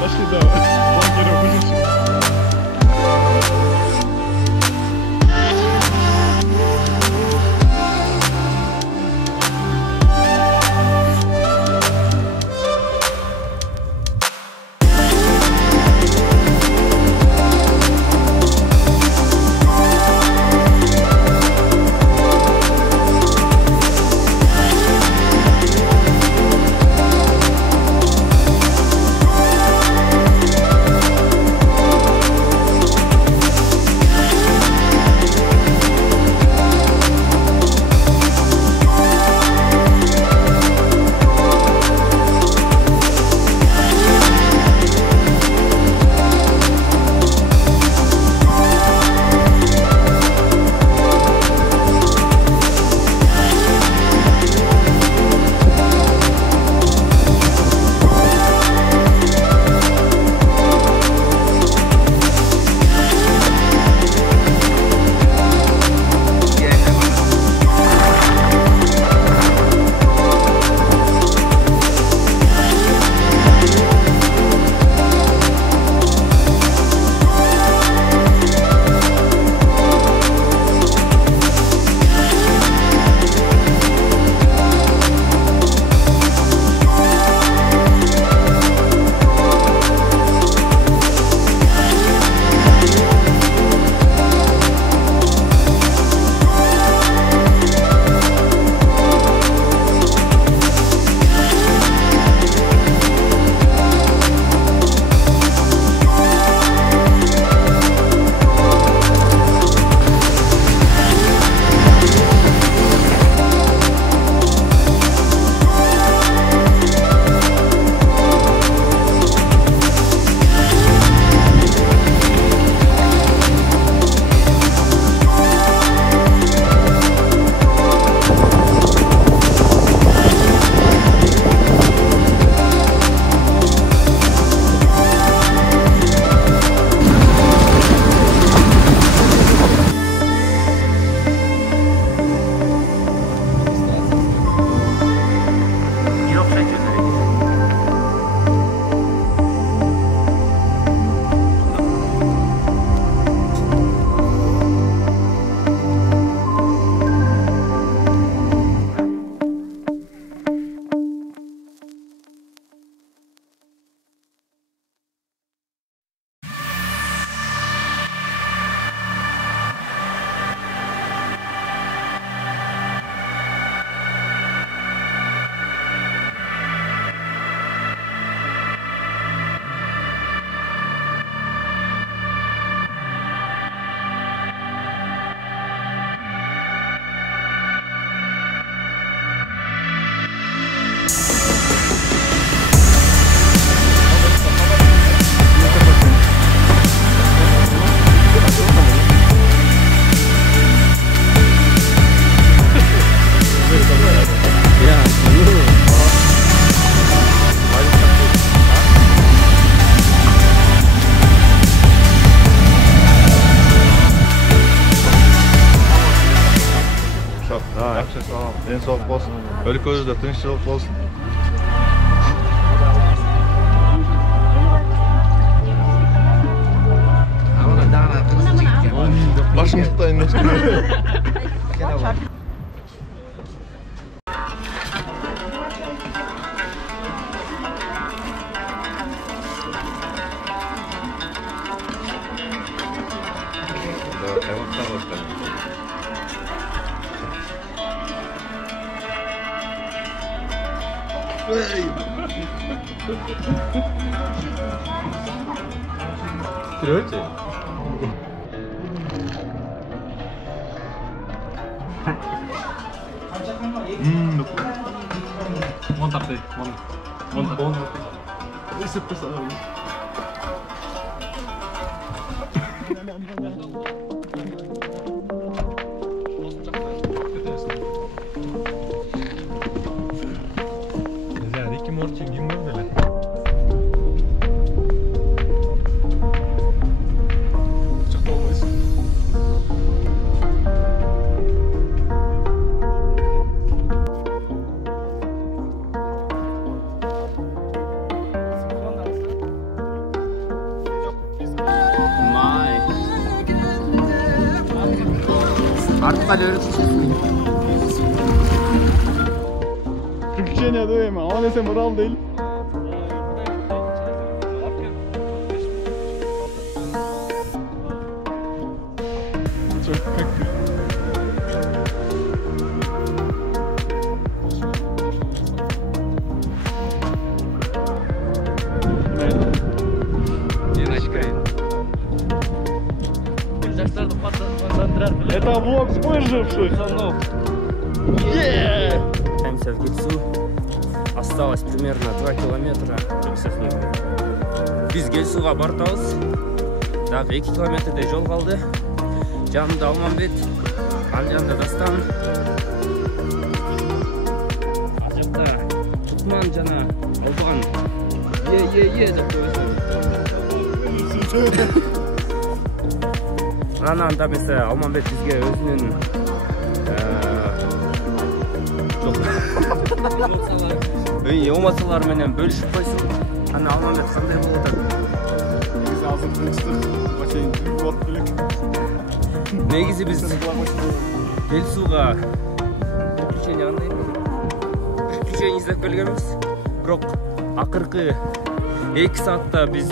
Пошли, давай. Блокируем, вылечим. En soğuk olsun. Ülkemizde tinchlik olsun. Başımızda inmiş. Кстати. Mantap deh, mantap. Isso pessoal. Ricky Morty gibi mi böyle? Çok olmuş. артқа өртүшесің. Приключение дейм, аман есен бұрал дейл. Это влог с выживших. Пытаемся в Гельсу. Осталось примерно 2 километра. Biz Гельсуға бартабыз. Дағы 2 километрдей жол қалды. Жанымда Алманбет, ал жанында Дастан. Ал жақта Тұтман жана Албан. Е деп қойсын. Анан тамесе Алманбет бизге өзүнүн эмоциялары менен бөлүшүп койсун. Ана Алманбет кандай болуп атат? Негизи азыр тынчтык, бачейин түрк болуп белек. Негизи биз Гельсуга приключение кандай? Приключение издеп келгенбиз. Бирок акыркы 2 саатта биз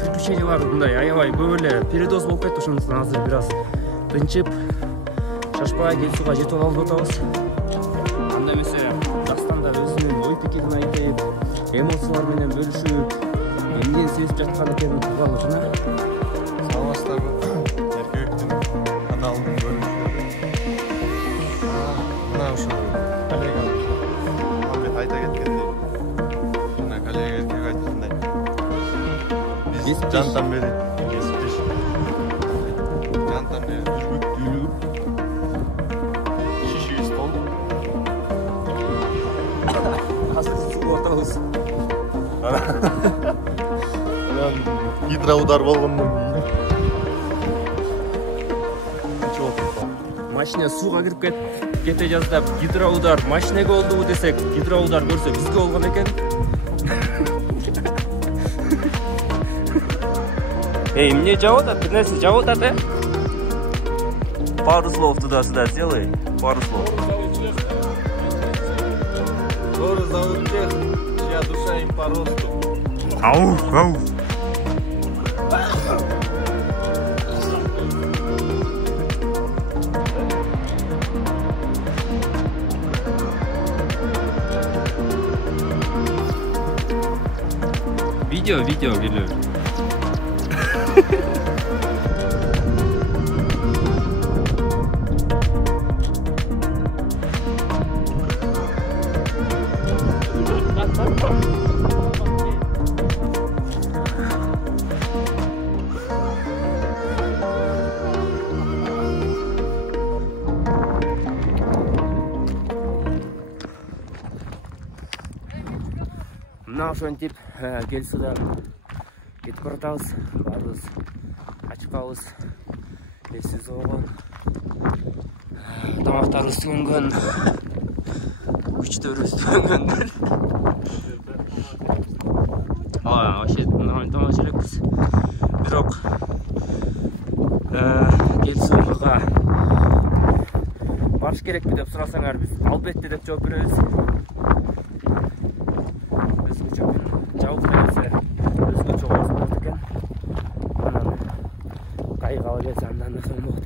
приключениялар мындай аябай көп эле передоз болуп кетти. Ошондуктан азыр бир аз тынчып, шашпай Гельсуга жетип алып атабыз. Анда эмесе Дастанда өзүнүн ой пикирин айтып, эмоциялар менен бөлүшүп, эмнени сезип жаткан экенин тууралуусуна. Салбастагы эркектин каналынын бөлүнүшү. Мына ушул коллега Мамбет айта кеткендей. Мына коллега эркек айтқандай. Биз жантан бери кесиптеш. Жантан бери жүргүп дүйрүгүп шишибиз толду. Азыр суу атабыз. Анан гидроудар болгондон кийин Машина сууга кирип кете жаздап, гидроудар машинеге болдубу десек, гидроудар көрсө бизге болгон экен. Мне жауап атат, нерсе жауап атат, Пару слов туда-сюда сделай, пару слов. Горы зовут тех, чья душа им по росту. Ау. Видео geliyor. Мына ошентип Гельсудан кетип баратабыз. Баарыбыз ачкабыз, эсиз болгон. Тамактарыбыз түгөнгөн. Күчтөрүбүз түгөнгөн. Вообще нормально тамак жейбиз. Бирок Гельсуга барыш керекпи деп сурасаңар, биз албетте деп жооп беребиз. Жауап берсе өзгөчө болот экен. Анан кайга алып келсе андан да сонун болот.